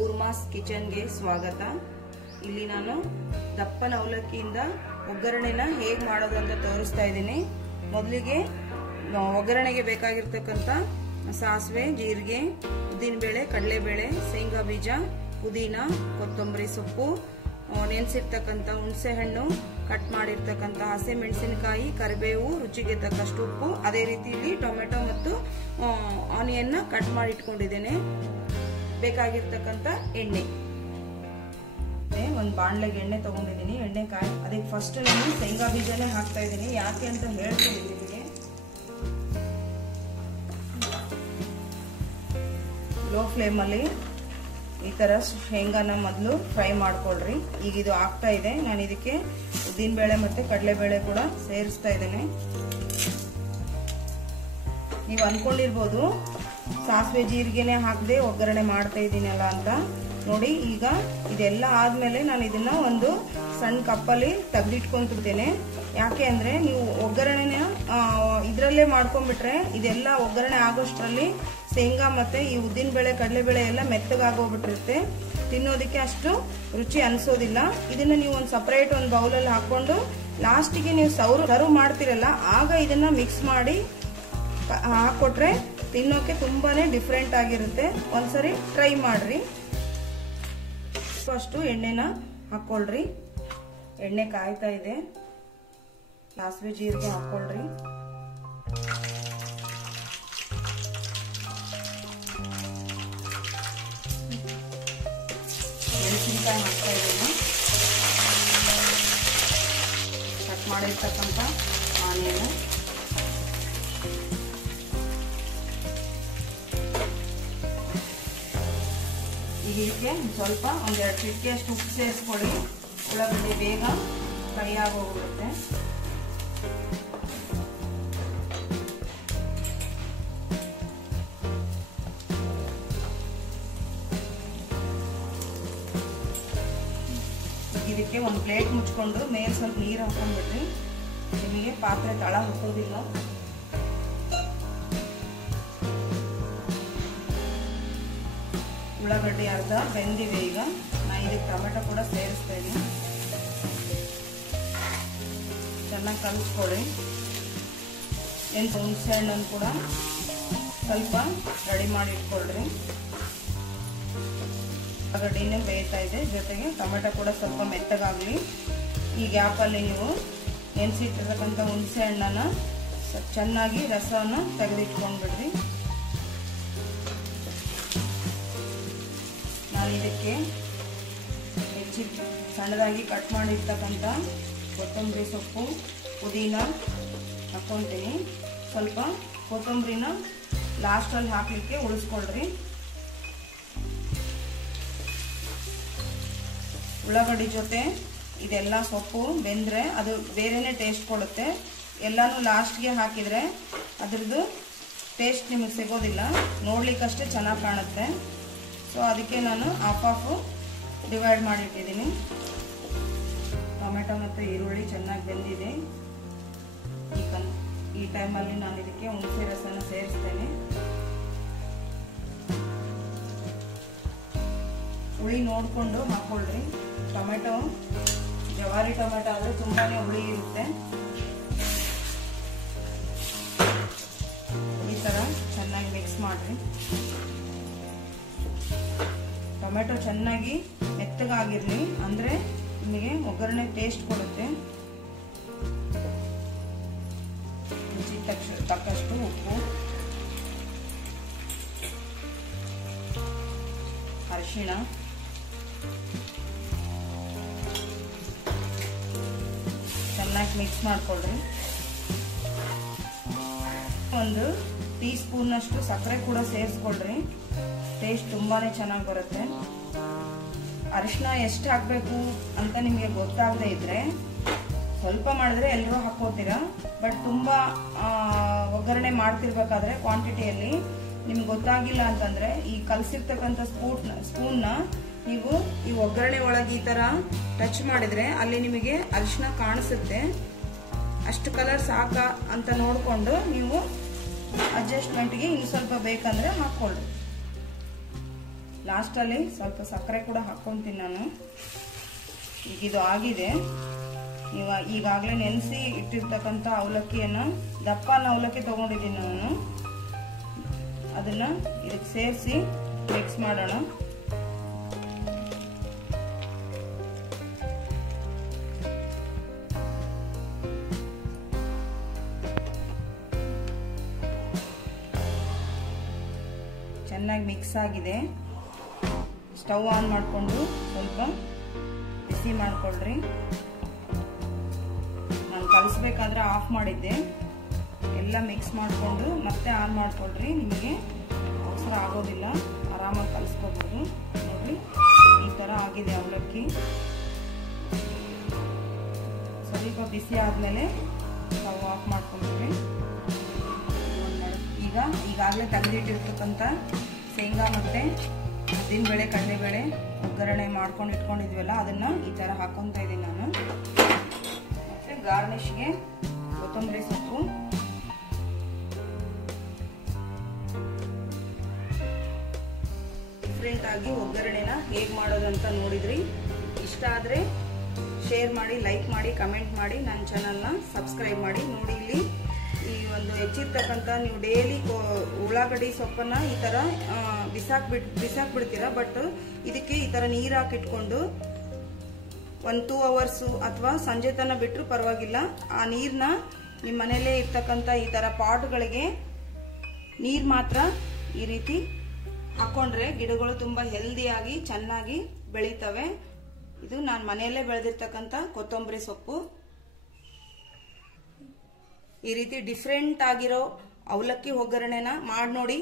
ಊರ್ಮಾಸ್ ಕಿಚನ್ಗೆ ಸ್ವಾಗತ. ಇಲ್ಲಿ ನಾನು ದಪ್ಪನ ಅವಲಕ್ಕಿಯಿಂದ ಒಗ್ಗರಣೆನ ಹೇಗೆ ಮಾಡೋದು ಅಂತ ತೋರಿಸ್ತಾ ಇದ್ದೀನಿ. ಮೊದಲಿಗೆ ಒಗ್ಗರಣೆಗೆ ಬೇಕಾಗಿರ್ತಕ್ಕಂಥ ಸಾಸಿವೆ, ಜೀರಿಗೆ, ಉದ್ದಿನಬೇಳೆ, ಕಡಲೆಬೇಳೆ, ಶೇಂಗಾ ಬೀಜ, ಪುದೀನ, ಕೊತ್ತಂಬರಿ ಸೊಪ್ಪು, ನೆನೆಸಿರ್ತಕ್ಕಂಥ ಹುಣಸೆ ಹಣ್ಣು, ಕಟ್ ಮಾಡಿರ್ತಕ್ಕಂಥ ಹಸಿ ಮೆಣಸಿನಕಾಯಿ, ಕರಿಬೇವು, ರುಚಿಗೆ ತಕ್ಕಷ್ಟು ಉಪ್ಪು, ಅದೇ ರೀತಿ ಇಲ್ಲಿ ಟೊಮೆಟೊ ಮತ್ತು ಆನಿಯನ್ನ ಕಟ್ ಮಾಡಿ ಇಟ್ಕೊಂಡಿದ್ದೇನೆ. ಬೇಕಾಗಿರ್ತಕ್ಕಂಥ ಎಣ್ಣೆ, ಒಂದು ಬಾಣಲೆಗೆ ಎಣ್ಣೆ ತಗೊಂಡಿದ್ದೀನಿ. ಎಣ್ಣೆ ಕಾಯಿ ಅದಕ್ಕೆ ಫಸ್ಟ್ ನಾನು ಶೇಂಗಾ ಬೀಜನೇ ಹಾಕ್ತಾ ಇದ್ದೀನಿ. ಯಾಕೆ ಅಂತ ಹೇಳ್ತೀನಿ ನಿಮಗೆ. ಲೋ ಫ್ಲೇಮಲ್ಲಿ ಈ ತರ ಶೇಂಗಾನ ಮೊದಲು ಫ್ರೈ ಮಾಡ್ಕೊಳ್ರಿ. ಈಗ ಇದು ಆಗ್ತಾ ಇದೆ. ನಾನು ಇದಕ್ಕೆ ಉದ್ದಿನಬೇಳೆ ಮತ್ತೆ ಕಡಲೆಬೇಳೆ ಕೂಡ ಸೇರಿಸ್ತಾ ಇದ್ದೇನೆ. ನೀವು ಅನ್ಕೊಂಡಿರ್ಬೋದು ಸಾಸಿವೆ ಜೀರಿಗೆನೆ ಹಾಕದೆ ಒಗ್ಗರಣೆ ಮಾಡ್ತಾ ಇದ್ದೀನಲ್ಲ ಅಂತ. ನೋಡಿ, ಈಗ ಇದೆಲ್ಲ ಆದ್ಮೇಲೆ ನಾನು ಇದನ್ನ ಒಂದು ಸಣ್ಣ ಕಪ್ಪಲ್ಲಿ ತೆಗೆದಿಟ್ಕೊಂತಿದ್ದೇನೆ. ಯಾಕೆ ಅಂದ್ರೆ ನೀವು ಒಗ್ಗರಣೆನ ಇದರಲ್ಲೇ ಮಾಡ್ಕೊಂಡ್ಬಿಟ್ರೆ ಇದೆಲ್ಲ ಒಗ್ಗರಣೆ ಆಗೋಷ್ಟರಲ್ಲಿ ಶೇಂಗಾ ಮತ್ತೆ ಈ ಉದ್ದಿನಬೇಳೆ, ಕಡಲೆಬೇಳೆ ಎಲ್ಲ ಮೆತ್ತಗಾಗೋಗ್ಬಿಟ್ಟಿರುತ್ತೆ. ತಿನ್ನೋದಕ್ಕೆ ಅಷ್ಟು ರುಚಿ ಅನ್ಸೋದಿಲ್ಲ. ಇದನ್ನ ನೀವು ಒಂದು ಸಪರೇಟ್ ಒಂದು ಬೌಲಲ್ಲಿ ಹಾಕೊಂಡು ಲಾಸ್ಟಿಗೆ ನೀವು ಸರ್ವ್ ಮಾಡ್ತಿರಲ್ಲ, ಆಗ ಇದನ್ನ ಮಿಕ್ಸ್ ಮಾಡಿ ಹಾಕೊಟ್ರೆ ತಿನ್ನೋಕೆ ತುಂಬಾನೇ ಡಿಫ್ರೆಂಟ್ ಆಗಿರುತ್ತೆ. ಒಂದ್ಸರಿ ಟ್ರೈ ಮಾಡ್ರಿ. ಫಸ್ಟ್ ಎಣ್ಣೆನ ಹಾಕೊಳ್ರಿ. ಎಣ್ಣೆ ಕಾಯ್ತಾ ಇದೆ. ಸಾಸಿವೆ ಜೀರಿಗೆ ಹಾಕೊಳ್ರಿ. ಮೆಣಸಿನಕಾಯಿ ಹಾಕ್ತಾ ಇದ್ದೀನಿ. ಕಟ್ ಮಾಡಿರ್ತಕ್ಕಂಥ ಆನಿಯನ್, ಈಗ ಇದಕ್ಕೆ ಸ್ವಲ್ಪ ಒಂದೆರಡು ಚಿಟಿಕೆ ಅಷ್ಟು ಉಪ್ಪು ಸೇರಿಸ್ಕೊಳ್ಳಿ. ಉಳ್ಳಾಗಡ್ಡಿ ಬೇಗ ಫ್ರೈ ಆಗೋಗ್ಬಿಡುತ್ತೆ. ಇದಕ್ಕೆ ಒಂದು ಪ್ಲೇಟ್ ಮುಚ್ಕೊಂಡು ಮೇಲೆ ಸ್ವಲ್ಪ ನೀರು ಹಾಕೊಂಡ್ಬಿಡ್ರಿ. ನಿಮಗೆ ಪಾತ್ರೆ ತಳ ಹುಟ್ಟೋದಿಲ್ಲ. ಉಳ್ಳಾಗಡ್ಡಿ ಅರ್ಧ ಬೆಂದಿವೆ. ಈಗ ನಾನು ಇದಕ್ಕೆ ಟೊಮೆಟೊ ಕೂಡ ಸೇರಿಸ್ತಾ ಇದ್ದೀನಿ. ಚೆನ್ನಾಗಿ ಕಲಿಸ್ಕೊಳ್ಳಿ. ಹುಣಸೆ ಹಣ್ಣನ್ನು ಕೂಡ ಸ್ವಲ್ಪ ರೆಡಿ ಮಾಡಿ ಇಟ್ಕೊಳ್ರಿ. ಉಳ್ಳಾಗಡ್ಡಿನೇ ಬೇಯ್ತಾ ಇದೆ, ಜೊತೆಗೆ ಟೊಮೆಟೊ ಕೂಡ ಸ್ವಲ್ಪ ಮೆತ್ತಗಾಗಲಿ. ಈ ಗ್ಯಾಪಲ್ಲಿ ನೀವು ನೆನೆಸಿಟ್ಟಿರ್ತಕ್ಕಂಥ ಹುಣಸೆ ಹಣ್ಣನ್ನ ಚೆನ್ನಾಗಿ ರಸವನ್ನು ತೆಗೆದಿಟ್ಕೊಂಡ್ಬಿಡ್ರಿ. ನಾನು ಇದಕ್ಕೆ ಸಣ್ಣದಾಗಿ ಕಟ್ ಮಾಡಿರ್ತಕ್ಕಂಥ ಕೊತ್ತಂಬರಿ ಸೊಪ್ಪು, ಪುದೀನ ಹಾಕ್ಕೊತೀನಿ. ಸ್ವಲ್ಪ ಕೊತ್ತಂಬರಿನ ಲಾಸ್ಟಲ್ಲಿ ಹಾಕಲಿಕ್ಕೆ ಉಳಿಸ್ಕೊಳ್ರಿ. ಉಳ್ಳಾಗಡ್ಡಿ ಜೊತೆ ಇದೆಲ್ಲ ಸೊಪ್ಪು ಬೆಂದರೆ ಅದು ಬೇರೆನೇ ಟೇಸ್ಟ್ ಕೊಡುತ್ತೆ. ಎಲ್ಲಾನು ಲಾಸ್ಟ್ಗೆ ಹಾಕಿದರೆ ಅದ್ರದ್ದು ಟೇಸ್ಟ್ ನಿಮಗೆ ಸಿಗೋದಿಲ್ಲ, ನೋಡ್ಲಿಕ್ಕಷ್ಟೇ ಚೆನ್ನಾಗಿ ಕಾಣುತ್ತೆ. ಸೊ ಅದಕ್ಕೆ ನಾನು ಹಾಫ್ ಡಿವೈಡ್ ಮಾಡಿಟ್ಟಿದ್ದೀನಿ. ಟೊಮೆಟೊ ಮತ್ತು ಈರುಳ್ಳಿ ಚೆನ್ನಾಗಿ ಬೆಂದಿದೆ. ಈ ಟೈಮಲ್ಲಿ ನಾನು ಇದಕ್ಕೆ ಹುಣಸೆ ರಸನ ಸೇರಿಸ್ತೇನೆ. ಹುಳಿ ನೋಡಿಕೊಂಡು ಹಾಕೊಳ್ರಿ. ಟೊಮೆಟೊ ಜವಾರಿ ಟೊಮೆಟೊ ಆದರೆ ತುಂಬಾನೇ ಹುಳಿ ಇರುತ್ತೆ. ಈ ಥರ ಚೆನ್ನಾಗಿ ಮಿಕ್ಸ್ ಮಾಡ್ರಿ. ಟೊಮೆಟೊ ಚೆನ್ನಾಗಿ ಮೆತ್ತಗಾಗಿರ್ಲಿ, ಅಂದ್ರೆ ನಿಮಗೆ ಒಗ್ಗರಣೆ ಟೇಸ್ಟ್ ಕೊಡುತ್ತೆ. ರುಚಿ ತಕ್ಕಷ್ಟು ಉಪ್ಪು, ಅರಿಶಿಣ, ಚೆನ್ನಾಗಿ ಮಿಕ್ಸ್ ಮಾಡ್ಕೊಳ್ರಿ. ಒಂದು ಟೀ ಸ್ಪೂನ್ ಅಷ್ಟು ಸಕ್ಕರೆ ಕೂಡ ಸೇರಿಸ್ಕೊಳ್ರಿ. ಟೇಸ್ಟ್ ತುಂಬಾನೇ ಚೆನ್ನಾಗಿ ಬರುತ್ತೆ. ಅರಿಶಿನ ಎಷ್ಟು ಹಾಕಬೇಕು ಅಂತ ನಿಮಗೆ ಗೊತ್ತಾಗದೇ ಇದ್ರೆ ಸ್ವಲ್ಪ ಮಾಡಿದ್ರೆ ಎಲ್ಲರೂ ಹಾಕೋತೀರಾ. ಬಟ್ ತುಂಬಾ ಒಗ್ಗರಣೆ ಮಾಡ್ತಿರ್ಬೇಕಾದ್ರೆ ಕ್ವಾಂಟಿಟಿಯಲ್ಲಿ ನಿಮ್ಗೆ ಗೊತ್ತಾಗಿಲ್ಲ ಅಂತಂದ್ರೆ ಈ ಕಲಸಿರ್ತಕ್ಕಂಥ ಸ್ಪೂನ್ನ ನೀವು ಈ ಒಗ್ಗರಣೆ ಒಳಗೆ ಈ ತರ ಟಚ್ ಮಾಡಿದ್ರೆ ಅಲ್ಲಿ ನಿಮಗೆ ಅರಿಶಿನ ಕಾಣಿಸುತ್ತೆ. ಅಷ್ಟು ಕಲರ್ ಸಾಕ ಅಂತ ನೋಡಿಕೊಂಡು ನೀವು ಅಡ್ಜಸ್ಟ್ಮೆಂಟ್ಗೆ ಇನ್ನು ಸ್ವಲ್ಪ ಬೇಕಂದ್ರೆ ಹಾಕೊಳ್ಳಿ. ಲಾಸ್ಟಲ್ಲಿ ಸ್ವಲ್ಪ ಸಕ್ಕರೆ ಕೂಡ ಹಾಕ್ಕೊಂತೀನಿ ನಾನು. ಈಗ ಇದು ಆಗಿದೆ. ಈಗಾಗಲೇ ನೆನೆಸಿ ಇಟ್ಟಿರ್ತಕ್ಕಂಥ ಅವಲಕ್ಕಿಯನ್ನು, ದಪ್ಪನ ಅವಲಕ್ಕಿ ತಗೊಂಡಿದ್ದೀನಿ ನಾನು, ಅದನ್ನ ಇದಕ್ಕೆ ಸೇರಿಸಿ ಮಿಕ್ಸ್ ಮಾಡೋಣ. ಚೆನ್ನಾಗಿ ಮಿಕ್ಸ್ ಆಗಿದೆ. ಸ್ಟವ್ ಆನ್ ಮಾಡಿಕೊಂಡು ಸ್ವಲ್ಪ ಬಿಸಿ ಮಾಡ್ಕೊಳ್ರಿ. ನಾನು ಕಲಿಸ್ಬೇಕಾದ್ರೆ ಆಫ್ ಮಾಡಿದ್ದೆ. ಎಲ್ಲ ಮಿಕ್ಸ್ ಮಾಡಿಕೊಂಡು ಮತ್ತೆ ಆನ್ ಮಾಡ್ಕೊಳ್ರಿ. ನಿಮಗೆ ಅವಸರ ಆಗೋದಿಲ್ಲ, ಆರಾಮಾಗಿ ಕಲಿಸ್ಕೋಬಹುದು. ನೋಡ್ರಿ, ಈ ಥರ ಆಗಿದೆ ಅವಲಕ್ಕಿ. ಸ್ವಲ್ಪ ಬಿಸಿ ಆದಮೇಲೆ ಸ್ಟವ್ ಆಫ್ ಮಾಡ್ಕೊಂಡ್ರಿ. ಈಗಾಗಲೇ ತೆಗೆದಿಟ್ಟಿರ್ತಕ್ಕಂಥ ಶೇಂಗಾ ಮತ್ತು ಉದ್ದಿನಬೇಳೆ, ಕಡಲೆಬೇಳೆ ಒಗ್ಗರಣೆ ಮಾಡ್ಕೊಂಡು ಇಟ್ಕೊಂಡಿದ್ವಲ್ಲ, ಅದನ್ನ ಈ ಥರ ಹಾಕೊತಾ ಇದ್ದೀನಿ ನಾನು. ಮತ್ತೆ ಗಾರ್ನಿಷ್ಗೆ ಕೊತ್ತಂಬರಿ ಸೊಪ್ಪು, ಡಿಫ್ರೆಂಟ್ ಆಗಿ ಒಗ್ಗರಣೆನ ಹೇಗೆ ಮಾಡೋದಂತ ನೋಡಿದ್ರಿ. ಇಷ್ಟ ಆದರೆ ಶೇರ್ ಮಾಡಿ, ಲೈಕ್ ಮಾಡಿ, ಕಮೆಂಟ್ ಮಾಡಿ, ನನ್ನ ಚಾನಲ್ನ ಸಬ್ಸ್ಕ್ರೈಬ್ ಮಾಡಿ. ನೋಡಿ, ಇಲ್ಲಿ ಈ ಒಂದು ಹೆಚ್ಚಿರ್ತಕ್ಕಂಥ ನೀವು ಡೈಲಿ ಉಳ್ಳಾಗಡ್ಡಿ ಸೊಪ್ಪನ್ನ ಈ ಥರ ಬಿಸಾಕ್ಬಿಡ್ತೀರಾ. ಬಟ್ ಇದಕ್ಕೆ ಈ ಥರ ನೀರು ಹಾಕಿಟ್ಕೊಂಡು 1-2 hours ಅಥವಾ ಸಂಜೆ ತನಕ ಬಿಟ್ಟರು ಪರವಾಗಿಲ್ಲ. ಆ ನೀರನ್ನ ನಿಮ್ಮ ಮನೆಯಲ್ಲೇ ಇರ್ತಕ್ಕಂಥ ಈ ಥರ ಪಾಟ್ಗಳಿಗೆ ನೀರು ಮಾತ್ರ ಈ ರೀತಿ ಹಾಕೊಂಡ್ರೆ ಗಿಡಗಳು ತುಂಬ ಹೆಲ್ದಿಯಾಗಿ ಚೆನ್ನಾಗಿ ಬೆಳೀತವೆ. ಇದು ನಾನು ಮನೆಯಲ್ಲೇ ಬೆಳೆದಿರ್ತಕ್ಕಂಥ ಕೊತ್ತಂಬರಿ ಸೊಪ್ಪು. ಈ ರೀತಿ ಡಿಫ್ರೆಂಟ್ ಆಗಿರೋ ಅವಲಕ್ಕಿ ಒಗ್ಗರಣೆನ ಮಾಡಿ ನೋಡಿ.